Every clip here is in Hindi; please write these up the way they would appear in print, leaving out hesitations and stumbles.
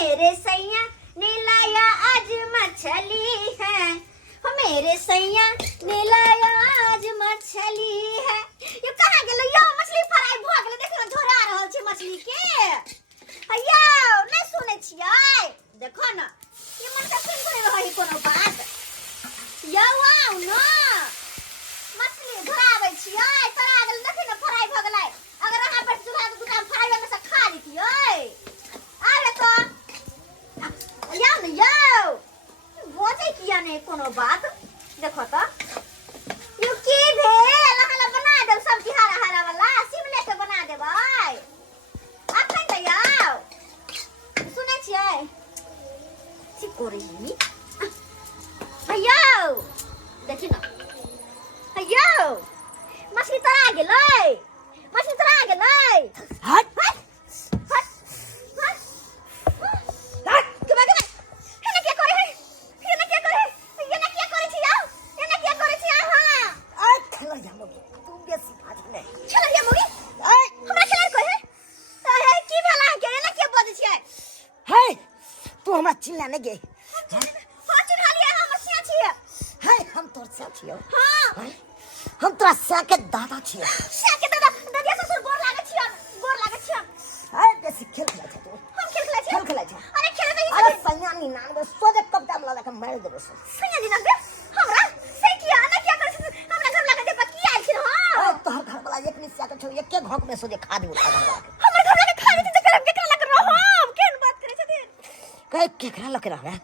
मेरे सैया ने लाया आज मछली है, मेरे सैया ने लाया आज मछली है। ये कहाँ गेलो यो मछली फ्राई भ गेलै, देखो झोरा रहल छै मछली के। अय्यो नै सुनै छियै, देखो न ये मन से सुन करे रही कोनो बात। यौ आउ न मछली धराबै छियै, तरा गेल देखि न फ्राई भ गेलै। अगर अहाँ पर चूल्हा के दुकान फ्राई में से खा लेतियै। आरे तो यौ न यौ बोझे किया नै कोनो बात। देखो तो यौ की भेल, अहाँ बना देब सब्जी हरा हरा वाला, शिमले के बना देबै। अखन त यौ सुनै छियै सिकोरी अय्यो देखि न अय्यो मछली तरा गेलै, मछली तरा गेलै। हट हट हट हट के बगे हेने के करे है, हेने के करे, हेने के करे छी यौ, हेने के करे छी अहाँ। आ खेला जामो तू बेसी बात नै चल ये मोगी ए हमरा खेला कोइ है। ए की भेला के हेने के बजे छियै। हे तू हमरा चिल्ला नै गे। हां चिल्ला लिया हम सिया छियै। हे हम तोर से छियो। हां हम तोरा से के दादा छियो। से के दादा दादिया ससुर गोर लागै छियै, गोर लागै छियै। हे बेसी खेल खेला छ तू। हम खेल खेला छियै, खेल खेला छ। अरे खेले त अरे सैया नी नाम दे सोजे कपड़ा में लगा के मार देबो से। सैया नी नाम दे हमरा से किया ना क्या कर हमरा घर लगा दे पर की आइल छी। हां ए तोहर घर वाला एक निस्या के छौ, एके घोक में सोजे खा देबो घर वाला के। हमर घर लगा खा लेती त करब केकरा लग रहो हम केन बात करे छथिन। कह केकरा लग रहबे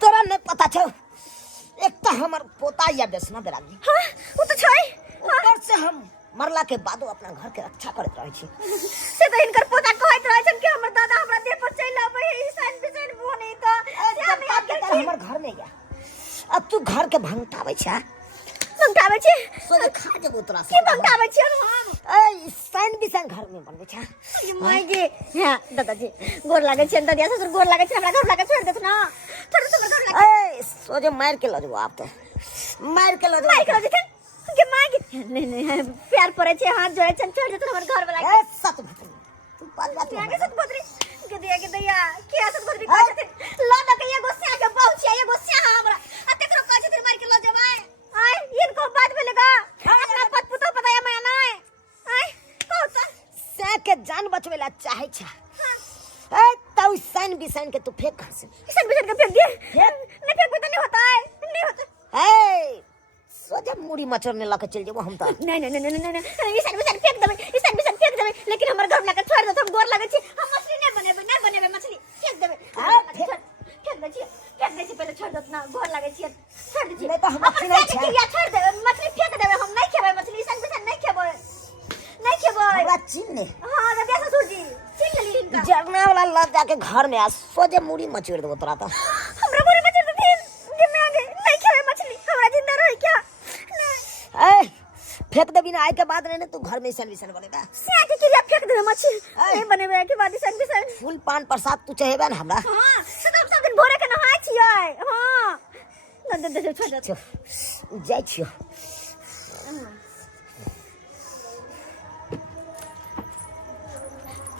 तोरा नै पता छौ। एक त हमर पोता या बेसना बेरामी। हां वो तो छै, ऊपर से हम मरला के बादो अपना घर के रक्षा करत रहै छी। से त इनकर पोता कहैत रहै छन कि हमर दादा हमरा देह पर चैल आबै है ईसान बिसन बोने त से हम याद कर हमर घर में या अब तू घर के भंगटाबै छ, भंगटाबै छी। सोजे खा देबो तोरा से। की भंगटाबै छी हम। ए ईसान बिसन घर में बनबै छ। ये माय गे हां दादाजी गोर लागै छै, दादिया ससुर गोर लागै छै, हमरा घर लगा छोड़ देत ना। छोड़ दे घर लगा। ए सोजे मार के ल जेबो आप तो मार के ल जेबो। माय कर देत के माय नहीं प्यार पड़े छै, हाथ जोड़े छै, छोड़ देत हमर घर वाला ए सत भतरी तू पाल बात आगे सत भद्री के दैया के सत भद्री कहै छथिन ल द के एगो से के बहु छै, एगो से हमरा आ तेकरो कहै छथिन मार के ल जेबै। आय इनको बात भेलेगा अपना पत पुतो पता है मैं नहीं। आय कहू त से के जान बचवे ला चाहे छ। ए तू ईसान बिसन के तू फेंक कहां से। ईसान बिसन के फेंक दिए नहीं फेंक तो नहीं होता है, नहीं होता। ए सोजे मुड़ी मचरने लके चल जेबो हम त। नहीं नहीं नहीं नहीं नहीं ईसान बिसन फेंक देबै, ईसान बिसन फेंक देबै, लेकिन हमर घर लगा छोड़ दे, हम गोर लागै छी, हम मछली नहीं बनेबै मछली फेंक देबै। फेंक दे छी, फेंक दे छी, पहले छोड़ दत ना, गोर लागै छी, छोड़ दे छी। नहीं तो हम मछली नहीं छै। या छोड़ दे मछली फेंक देबै, हम नहीं खेबै मछली, ईसान बिसन नहीं खेबै, नहीं खेबै। हमरा चिन्ह ने हां दादिया ससुर जी चिन्ह ली इनका। जरना वाला ल जाके घर में आ सोजे मुड़ी मचोड़ देबो तोरा त। हमरा बोले मछली तो दिन के मैं आगे नहीं खेबै मछली, हमरा जिंदा रही क्या। ए फेंक देबी ना, आय के बाद ने तू घर में ईसान बिसन बनेबा। से के क्रिया फेंक देबै मछली, नहीं बनेबै के बाद ईसान बिसन। फूल पान प्रसाद तू चाहेबा ना हमरा। हां सब दिन भोरे के नहाय छियै। हां दे छोड़ दे जाय छियो।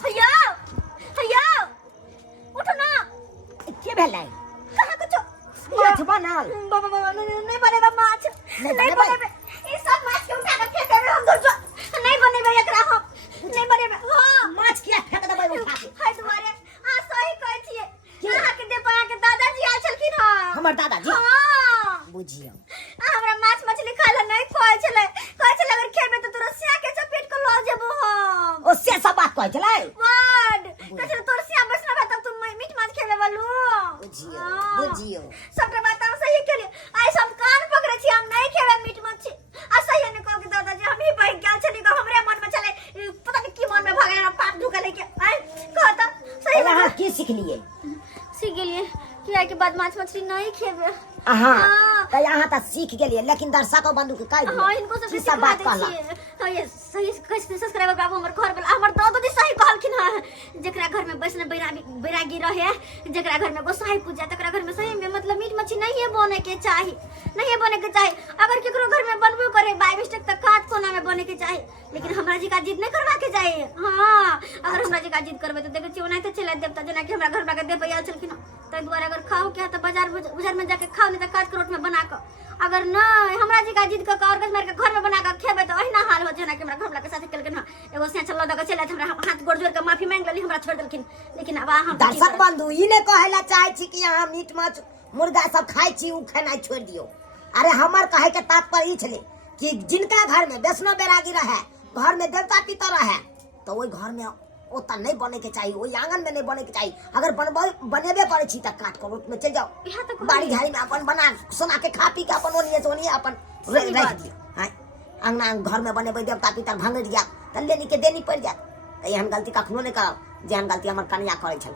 हैया हैया उठो ना। के भेलै कहां कुछ माछ बनल। बाबा नहीं बनेबा माछ, नहीं बनेबे ई सब माछ के उठा के फेंक देबै हम दूर नहीं बनेबे एकरा हम नहीं बनेबे। हां माछ किया फेंक देबै उठा के। हाय दुआरे आ सही कहै छियै, अहाँ के दे पा के दादाजी आल छलखिन। हां हमर दादाजी हां बुझियो हमरा माछ मछली खाय ला नहीं कहै छलै, कहै छलै अगर खेबे त तोरा सिया के चपेट के ल जेबो हम। ओ से सब बात कहै छलै। बड कहै छलै तोर सिया बसना बा तब तुम मीट माछ खेबे बालू। बुझियो सबके बात हम सही केलिए, आइ सब कान पकड़े छी, हम नहीं खेबे मीट मछली। आ सही ने कहके दादाजी हम ही बह गेल छली त हमरे मन में चले, पता नहीं की मन में भ गेल, पाप ढुकले के। आइ कहता सही अहाँ की सिखलिए। सीख गेलिए कि के बाद माछ मछली नहीं खेबे। अहाँ त यहाँ त सीख गेलिए, लेकिन दर्शक बंधु के काई हां इनको सब सब बात कहला। हां ये सही कैसे सब्सक्राइबर बाबू हमर घर वाला हमर दादी सही कहलखिन हां जेकरा घर में वैष्णव बैरागी रहे जेकरा घर में गोसाई पूजा तकरा घर में सही में मतलब मीट मछली नहीं बने के चाहिए अगर केकरो घर में बनबो करे बाय मिस्टेक त काट कोना में बने के चाहिए लेकिन हमरा जी का जिद नहीं करवा के चाहिए हां अगर हमरा जी का जिद करबे तो देखै छी ओनाइ त चला देवता जना कि हमरा घर वाला के दे पैया छलखिन तै द्वारा अगर खाओ के त बाजार में जाके खाओ नहीं त काट करोट में बना के अगर न हमरा जी का जिद क और मार के घर में बना के खेबे तो अहिना हाल हो जना कि हमरा घर वाला के साथ केलकन हां एगो से चलो द के चला हमरा हाथ गोड़ जोड़ के माफी मांग लेली हमरा छोड़ देलखिन लेकिन अब हम दर्शक बंधु ई ने कहेला चाहे छी कि यहाँ मीट माछ मुर्गा सब खाई छी उ खाना छोड़ दियो अरे हमर कहे के तात्पर्य ई छले कि जिनका घर में वैष्णव बैरागी रहे घर में देवता पितर रहे तो ओई घर में ओता नहीं बने के चाहिए ओई आंगन में नहीं बने के चाहिए अगर बनेबे करे छी त काट करोट में चल जाओ बाड़ी झाड़ी में अपन बना सोना के खा पी के अपन ओनिए अपन रह दियो हां अंगना घर में बनेबे देवता पितर भांग दिया त लेनी के देनी पड़ जात त एहन गलती कखनो नहीं करब जेहन गलती हमर कन्या करे छल